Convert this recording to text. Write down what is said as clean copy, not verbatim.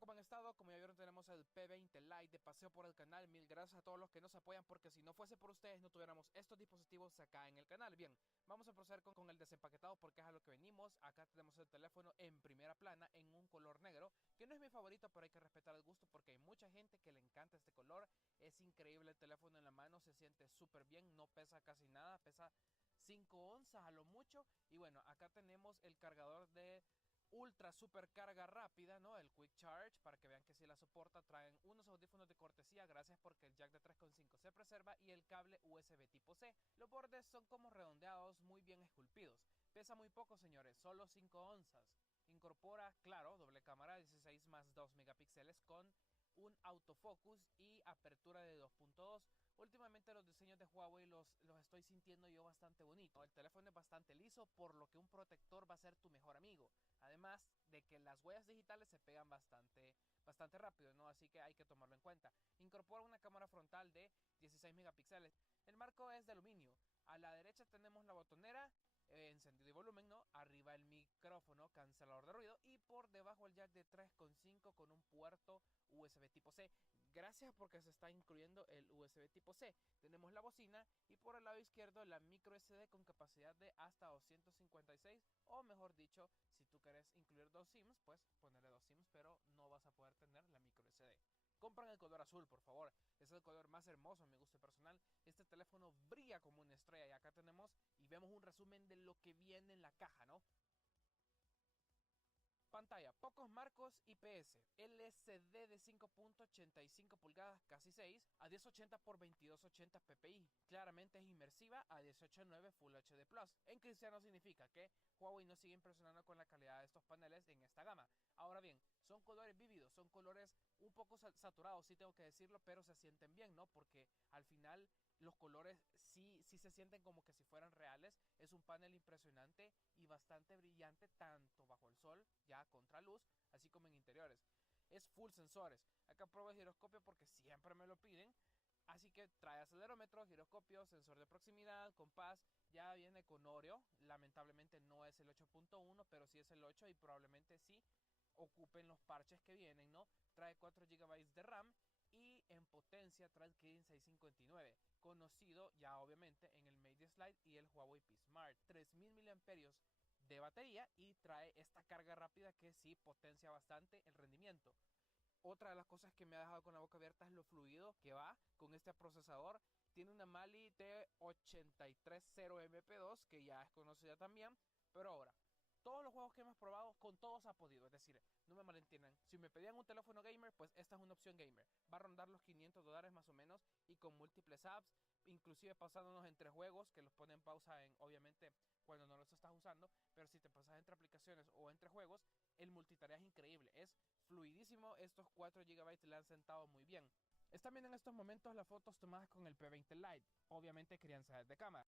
¿Cómo han estado? Como ya vieron, tenemos el P20 Lite de paseo por el canal. Mil gracias a todos los que nos apoyan, porque si no fuese por ustedes no tuviéramos estos dispositivos acá en el canal. Bien, vamos a proceder con el desempaquetado, porque es a lo que venimos. Acá tenemos el teléfono en primera plana en un color negro, que no es mi favorito, pero hay que respetar el gusto porque hay mucha gente que le encanta este color. Es increíble el teléfono en la mano, se siente súper bien, no pesa casi nada, pesa 5 onzas a lo mucho. Y bueno, acá tenemos el cargador de ultra super carga rápida, ¿no? El quick charge, para que vean que si la soporta. Traen unos audífonos de cortesía, gracias, porque el jack de 3.5 se preserva, y el cable USB tipo C. Los bordes son como redondeados, muy bien esculpidos. Pesa muy poco, señores, solo 5 onzas. Incorpora, claro, doble cámara 16 más 2 megapíxeles con un autofocus y apertura de 2.2. Últimamente los diseños de Huawei los estoy sintiendo yo bastante bonito. El teléfono es bastante liso, por lo que un protector va a ser tu mejor amigo. Además de que las huellas digitales se pegan bastante rápido, ¿no? Así que hay que tomarlo en cuenta. Incorpora una cámara frontal de 16 megapíxeles. El marco es de aluminio. A la derecha tenemos la botonera, encendido y volumen, ¿no? Arriba el micrófono, cancelador de ruido, y por debajo el jack de 3.5 con un puerto USB tipo C. Gracias, porque se está incluyendo el USB tipo C. Tenemos la bocina, y por el lado izquierdo la micro SD con capacidad de hasta 256, o mejor dicho, si tú quieres incluir 2 SIMs, pues ponerle 2 SIMs, pero no vas a poder tener la micro SD. Compran el color azul, por favor. Es el color más hermoso a mi gusto personal. Este teléfono brilla como una estrella. Y acá tenemos y vemos un resumen de lo que viene en la caja, ¿no? Pantalla, pocos marcos IPS, LCD de 5.85 pulgadas, casi 6, a 1080 x 2280 ppi. Claramente es inmersiva, a 18:9 Full HD Plus. En cristiano significa que Huawei no sigue impresionando con la calidad de estos paneles en esta gama. Ahora bien, son colores vívidos, son colores un poco saturados, sí tengo que decirlo, pero se sienten bien, ¿no? Porque al final los colores sí se sienten como que si fueran reales. Es un panel impresionante y bastante brillante, tanto bajo el sol, ya contra luz, así como en interiores. Es full sensores. Acá pruebo el giroscopio porque siempre me lo piden. Así que trae acelerómetro, giroscopio, sensor de proximidad, compás. Ya viene con Oreo. Lamentablemente no es el 8.1, pero sí es el 8, y probablemente sí ocupen los parches que vienen, ¿no? Trae 4 GB de RAM, y en potencia trae el Kirin 659, conocido ya obviamente en el Mate Slide y el Huawei P Smart. 3000 mAh de batería, y trae esta carga rápida que sí potencia bastante el rendimiento. Otra de las cosas que me ha dejado con la boca abierta es lo fluido que va con este procesador. Tiene una Mali T8330MP2, que ya es conocida también. Pero ahora, todos los juegos que hemos probado, con todos ha podido. Es decir, no me malentiendan, si me pedían un teléfono gamer, pues esta es una opción gamer. Va a rondar los $500 más o menos, y con múltiples apps, inclusive pasándonos entre juegos, que los ponen en pausa obviamente cuando no los estás usando. Pero si te pasas entre aplicaciones o entre juegos, el multitarea es increíble, es fluidísimo. Estos 4 GB le han sentado muy bien. Están viendo en estos momentos las fotos tomadas con el P20 Lite. Obviamente querían saber de cámara.